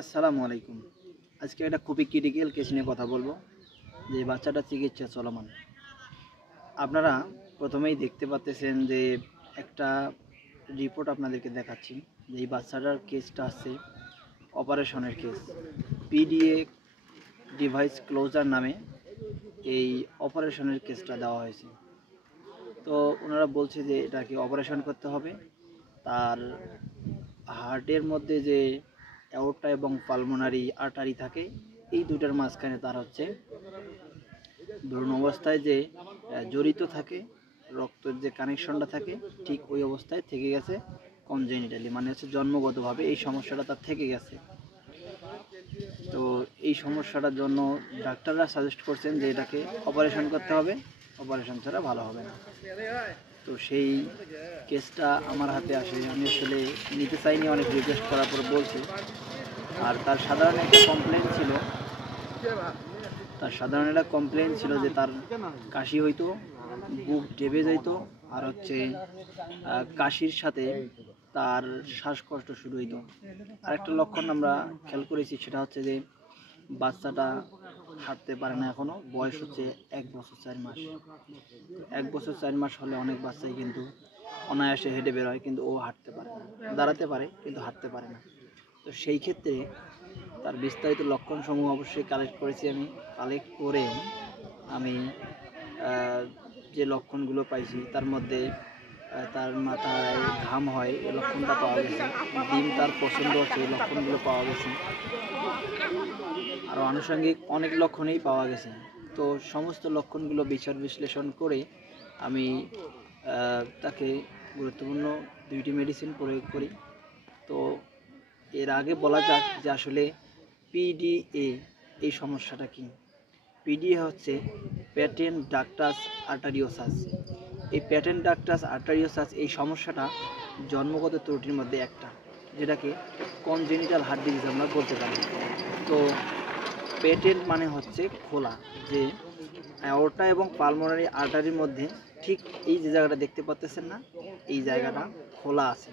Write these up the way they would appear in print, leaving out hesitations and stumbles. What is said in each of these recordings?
আসসালামু আলাইকুম। আজকে একটা খুবই ক্রিটিক্যাল কেস নিয়ে কথা বলবো, যে বাচ্চাটার চিকিৎসা চলমান। আপনারা প্রথমেই দেখতে পাচ্ছেন যে একটা রিপোর্ট আপনাদেরকে দেখাচ্ছি, যে এই বাচ্চাটার কেসটা আছে অপারেশনের কেস। পিডিএ ডিভাইস ক্লোজার নামে এই অপারেশনের কেসটা দেওয়া হয়েছে। তো ওনারা বলছে যে এটাকে অপারেশন করতে হবে। তার হার্টের মধ্যে যে অ্যাওর্টা এবং পালমোনারি আর্টারি থাকে, এই দুটার মাঝখানে তার হচ্ছে ভ্রূণ অবস্থায় যে জড়িত থাকে, রক্তের যে কানেকশনটা থাকে, ঠিক ওই অবস্থায় থেকে গেছে কনজেনিটালি, মানে হচ্ছে জন্মগতভাবে এই সমস্যাটা তার থেকে গেছে। তো এই সমস্যাটার জন্য ডাক্তাররা সাজেস্ট করছেন যে এটাকে অপারেশন করতে হবে, অপারেশন ছাড়া ভালো হবে না। তো সেই কেসটা আমার হাতে আসে, আমি আসলে নিতে চাইনি, অনেক রিকোয়েস্ট করার পর বলছি। আর তার সাধারণ একটা কমপ্লেন ছিল যে তার কাশি হইতো, বুক ডেবে যাইতো, আর হচ্ছে কাশির সাথে তার শ্বাসকষ্ট শুরু হইতো। আরেকটা লক্ষণ আমরা খেয়াল করেছি, সেটা হচ্ছে যে বাচ্চাটা হাঁটতে পারে না এখনও, বয়স হচ্ছে 1 বছর 4 মাস। 1 বছর 4 মাস হলে অনেক বাচ্চাই কিন্তু অনায়াসে হেঁটে বের হয়, কিন্তু ও হাঁটতে পারে না, দাঁড়াতে পারে কিন্তু হাঁটতে পারে না। তো সেই ক্ষেত্রে তার বিস্তারিত লক্ষণসমূহ অবশ্যই কালেক্ট করেছি। আমি কালেক্ট করে আমি যে লক্ষণগুলো পাইছি, তার মধ্যে তার মাথায় ঘাম হয়, এই লক্ষণটা পাওয়া গেছে। ডিম তার পছন্দ হচ্ছে, এই লক্ষণগুলো পাওয়া গেছে। আরও আনুষঙ্গিক অনেক লক্ষণেই পাওয়া গেছে। তো সমস্ত লক্ষণগুলো বিচার বিশ্লেষণ করে আমি তাকে গুরুত্বপূর্ণ 2টি মেডিসিন প্রয়োগ করি। তো এর আগে বলা যাক যে আসলে পিডিএ এই সমস্যাটা কি। পিডিএ হচ্ছে প্যাটেন্ট ডাক্টাস আর্টারিওসাস। এই প্যাটেন্ট ডাক্টাস আর্টারিওসাস এই সমস্যাটা জন্মগত ত্রুটির মধ্যে একটা, যেটাকে কনজেনিটাল হার্ট ডিজিজ আমরা বলতে পারি। তো প্যাটেন্ট মানে হচ্ছে খোলা, যে অ্যাওর্টা এবং পালমোনারি আর্টারির মধ্যে ঠিক এই যে জায়গাটা দেখতে পাচ্ছেন না, এই জায়গাটা খোলা আছে।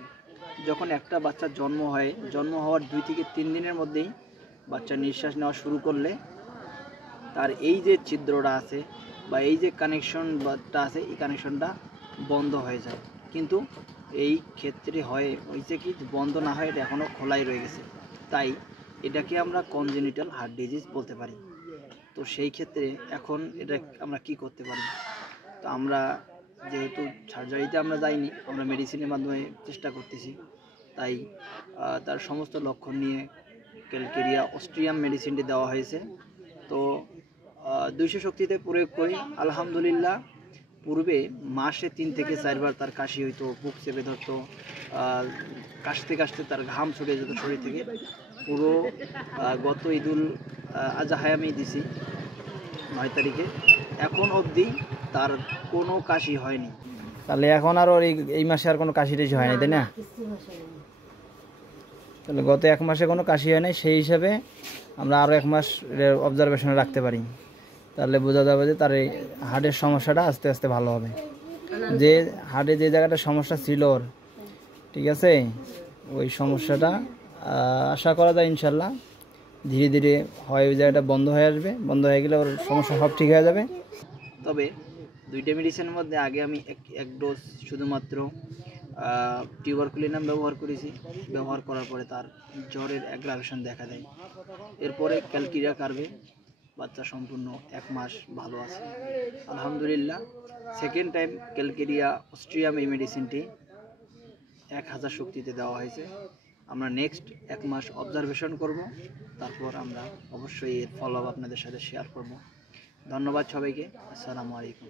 যখন একটা বাচ্চার জন্ম হয়, জন্ম হওয়ার 2 থেকে 3 দিনের মধ্যেই বাচ্চা নিঃশ্বাস নেওয়া শুরু করলে তার এই যে ছিদ্রটা আছে বা এই যে কানেকশনটা আছে, এই কানেকশনটা বন্ধ হয়ে যায়। কিন্তু এই ক্ষেত্রে হয়েছে কি, বন্ধ না হয়, এটা এখনও খোলাই রয়ে গেছে। তাই এটাকে আমরা কনজেনিটাল হার্ট ডিজিজ বলতে পারি। তো সেই ক্ষেত্রে এখন এটা আমরা কি করতে পারি? তো আমরা যেহেতু সার্জারিতে আমরা যাইনি, আমরা মেডিসিনের মাধ্যমে চেষ্টা করতেছি। তাই তার সমস্ত লক্ষণ নিয়ে ক্যালকেরিয়া অস্ট্রিয়াম মেডিসিনটি দেওয়া হয়েছে। তো 200 শক্তিতে প্রয়োগ করি। আলহামদুলিল্লাহ, পূর্বে মাসে 3 থেকে 4 বার তার কাশি হইতো, বুক চেপে ধরতো, কাশতে কাশতে তার ঘাম ছড়ে যেত শরীর থেকে। পুরো গত ঈদুল আজহায় আমি দিছি 9 তারিখে, এখন অবধি তার কোনো কাশি হয়নি। তাহলে এখন আর এই মাসে আর কোনো কাশি টাশি হয়নি, তাই না? তাহলে গত 1 মাসে কোনো কাশি হয় নাই, সেই হিসাবে আমরা আরও 1 মাস অবজারভেশনে রাখতে পারি। তাহলে বোঝা যাবে যে তার এই হার্টের সমস্যাটা আস্তে আস্তে ভালো হবে। যে হার্টে যে জায়গাটা সমস্যা ছিল ওর, ঠিক আছে, ওই সমস্যাটা আশা করা যায় ইনশাল্লাহ ধীরে ধীরে হয় ওই জায়গাটা বন্ধ হয়ে আসবে। বন্ধ হয়ে গেলে ওর সমস্যা সব ঠিক হয়ে যাবে। তবে 2টা মেডিসিনের মধ্যে আগে আমি এক ডোজ শুধুমাত্র টিউবারকুলিনাম ব্যবহার করেছি। ব্যবহার করার পরে তার জ্বরের অ্যাগ্রাভেশন দেখা দেয়। এরপরে ক্যালকেরিয়া কার্ভে বাচ্চা সম্পূর্ণ 1 মাস ভালো আছে আলহামদুলিল্লাহ। সেকেন্ড টাইম ক্যালকেরিয়া অস্ট্রিয়াম এই মেডিসিনটি 1000 শক্তিতে দেওয়া হয়েছে। আমরা নেক্সট 1 মাস অবজারভেশন করব, তারপর আমরা অবশ্যই এর ফলো আপ আপনাদের সাথে শেয়ার করব। ধন্যবাদ সবাইকে। আসসালামু আলাইকুম।